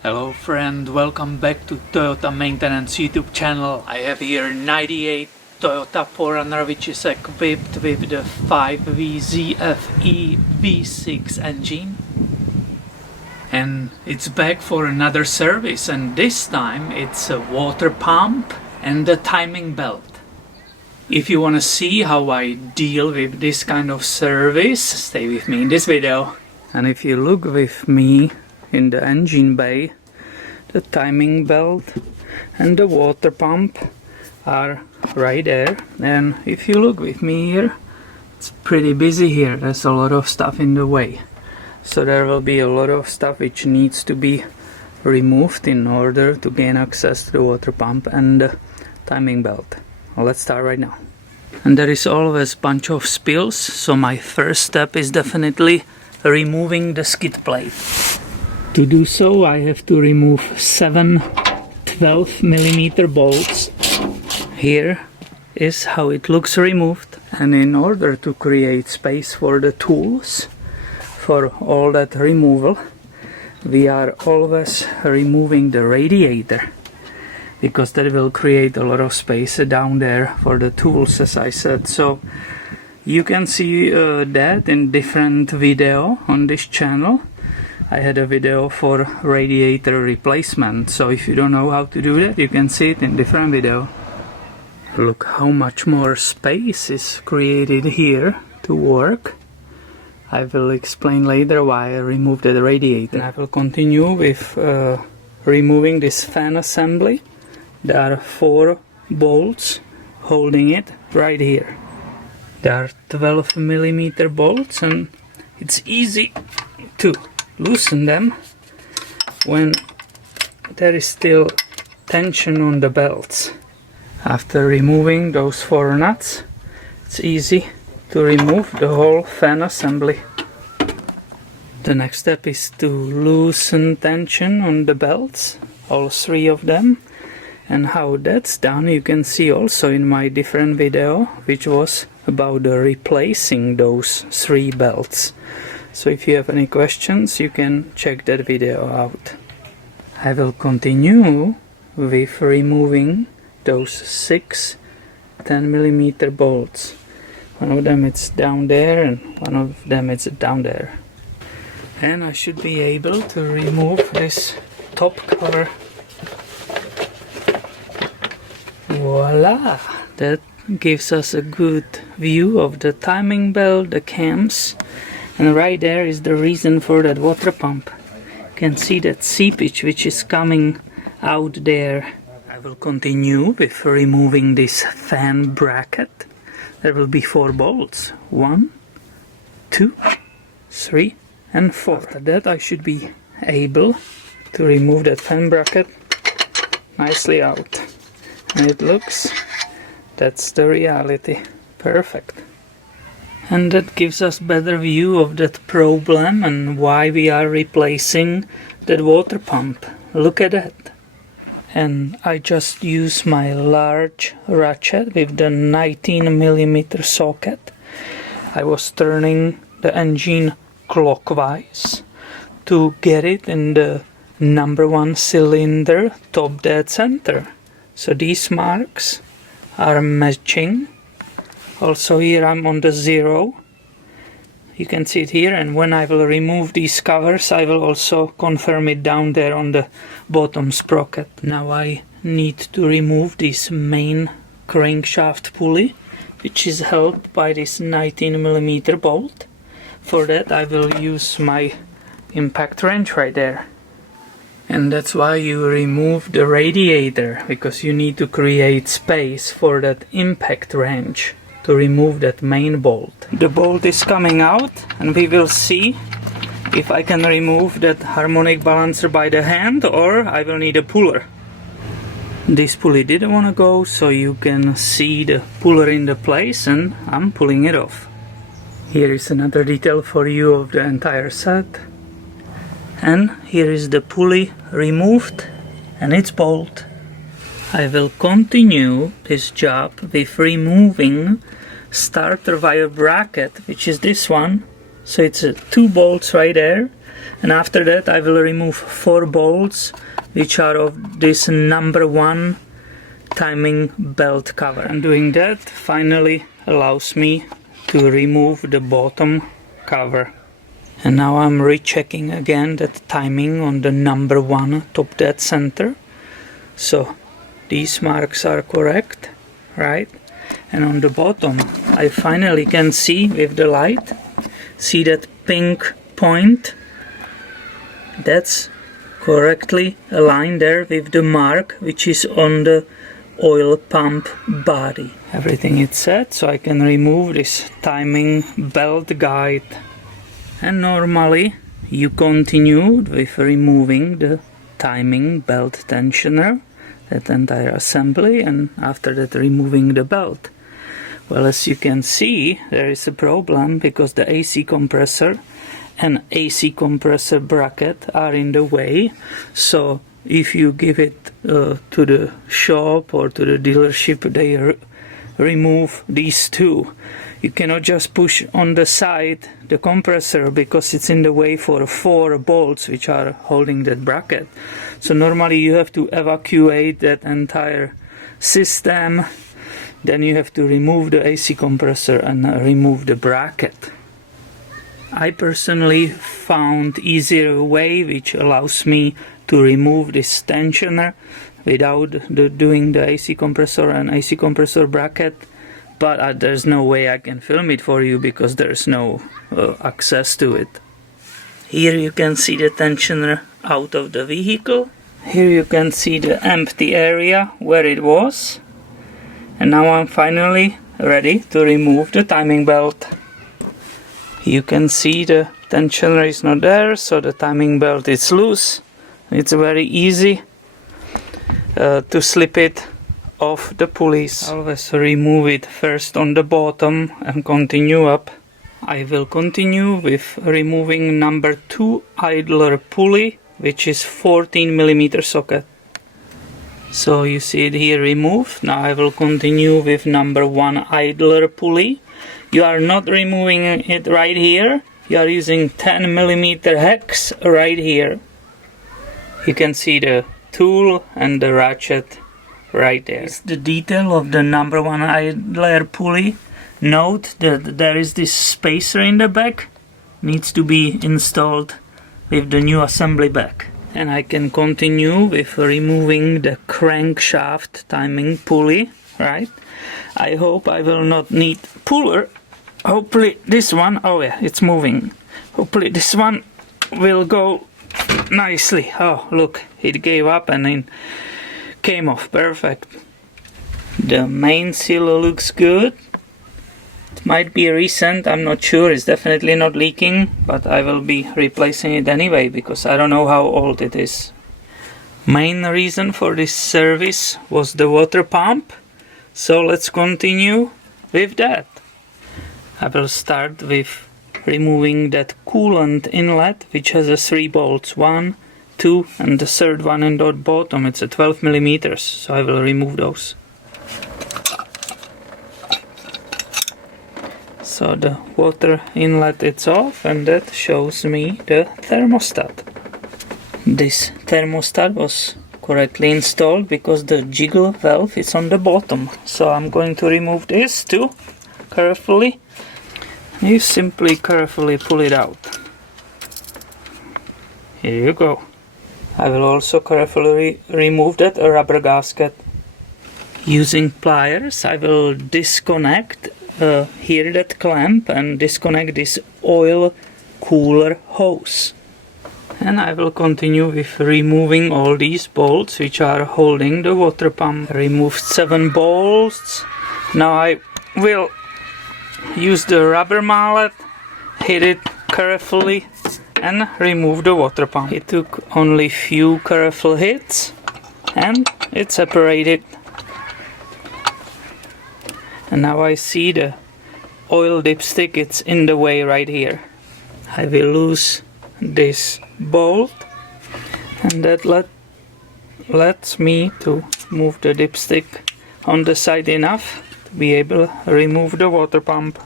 Hello friend, welcome back to Toyota Maintenance YouTube channel. I have here 98 Toyota 4Runner which is equipped with the 5VZFE V6 engine. And it's back for another service, and this time it's a water pump and the timing belt. If you want to see how I deal with this kind of service, stay with me in this video. And if you look with me in the engine bay, the timing belt and the water pump are right there. And if you look with me here, it's pretty busy here. There's a lot of stuff in the way. So there will be a lot of stuff which needs to be removed in order to gain access to the water pump and the timing belt. Well, let's start right now. And there is always a bunch of spills, so my first step is definitely removing the skid plate. To do so, I have to remove 7 12mm bolts. Here is how it looks removed. And in order to create space for the tools, for all that removal, we are always removing the radiator, because that will create a lot of space down there for the tools, as I said. So you can see that in different video on this channel. I had a video for radiator replacement, so if you don't know how to do that, you can see it in different video. Look how much more space is created here to work. I will explain later why I removed the radiator. And I will continue with removing this fan assembly. There are 4 bolts holding it right here. There are 12mm bolts, and it's easy to loosen them when there is still tension on the belts. After removing those 4 nuts, it's easy to remove the whole fan assembly. The next step is to loosen tension on the belts, all 3 of them. And how that's done you can see also in my different video, which was about replacing those 3 belts. So if you have any questions, you can check that video out. I will continue with removing those 6 10mm bolts. One of them is down there and one of them is down there. And I should be able to remove this top cover. Voila! That gives us a good view of the timing belt, the cams, and right there is the reason for that water pump. You can see that seepage which is coming out there. I will continue with removing this fan bracket. There will be 4 bolts. 1, 2, 3 and 4. After that I should be able to remove that fan bracket nicely out. And it looks, that's the reality. Perfect. And that gives us better view of that problem and why we are replacing that water pump. Look at that. And I just use my large ratchet with the 19mm socket. I was turning the engine clockwise to get it in the number 1 cylinder top dead center. So these marks are matching. Also here I'm on the 0. You can see it here, and when I will remove these covers I will also confirm it down there on the bottom sprocket. Now I need to remove this main crankshaft pulley, which is held by this 19mm bolt. For that I will use my impact wrench right there. And that's why you remove the radiator, because you need to create space for that impact wrench to remove that main bolt. The bolt is coming out, and we will see if I can remove that harmonic balancer by the hand or I will need a puller. This pulley didn't want to go, so you can see the puller in the place, and I'm pulling it off. Here is another detail for you of the entire set. And here is the pulley removed and its bolt. I will continue this job with removing starter wire bracket, which is this one. So it's 2 bolts right there, And after that I will remove 4 bolts which are of this number 1 timing belt cover. And doing that finally allows me to remove the bottom cover. And now I'm rechecking again that timing on the number 1 top dead center. So these marks are correct, right? And on the bottom I finally can see with the light, see that pink point? That's correctly aligned there with the mark which is on the oil pump body. Everything is set, so I can remove this timing belt guide. And normally you continued with removing the timing belt tensioner, that entire assembly, and after that removing the belt. Well, as you can see, there is a problem because the AC compressor and AC compressor bracket are in the way. So if you give it to the shop or to the dealership, they remove these two. You cannot just push on the side the compressor because it's in the way for 4 bolts which are holding that bracket. So normally you have to evacuate that entire system, then you have to remove the AC compressor and remove the bracket. I personally found easier way which allows me to remove this tensioner without doing the AC compressor and AC compressor bracket, but there's no way I can film it for you because there's no access to it. Here you can see the tensioner out of the vehicle. Here you can see the empty area where it was. And now I'm finally ready to remove the timing belt. You can see the tensioner is not there, so the timing belt is loose. It's very easy to slip it off the pulleys. Always remove it first on the bottom and continue up. I will continue with removing number 2 idler pulley, which is 14mm socket. So you see it here removed. Now I will continue with number 1 idler pulley. You are not removing it right here. You are using 10mm hex right here. You can see the tool and the ratchet right there. It's the detail of the number 1 idler pulley. Note that there is this spacer in the back. Needs to be installed with the new assembly back. And I can continue with removing the crankshaft timing pulley, right? I hope I will not need puller. Hopefully this one, oh yeah, it's moving. Hopefully this one will go nicely. Oh, look, it gave up and it came off, perfect. The main seal looks good. It might be recent, I'm not sure, it's definitely not leaking, but I will be replacing it anyway because I don't know how old it is. Main reason for this service was the water pump, so let's continue with that. I will start with removing that coolant inlet which has a 3 bolts, 1, 2 and the third one in the bottom. It's a 12mm, so I will remove those. So the water inlet is off and that shows me the thermostat. This thermostat was correctly installed because the jiggle valve is on the bottom. So I'm going to remove this too, carefully. You simply carefully pull it out. Here you go. I will also carefully remove that rubber gasket. Using pliers I will disconnect here that clamp and disconnect this oil cooler hose. And I will continue with removing all these bolts which are holding the water pump. I removed 7 bolts. Now I will use the rubber mallet, hit it carefully and remove the water pump. It took only few careful hits and it separated. And now I see the oil dipstick, it's in the way right here. I will lose this bolt and that lets me to move the dipstick on the side enough to be able to remove the water pump.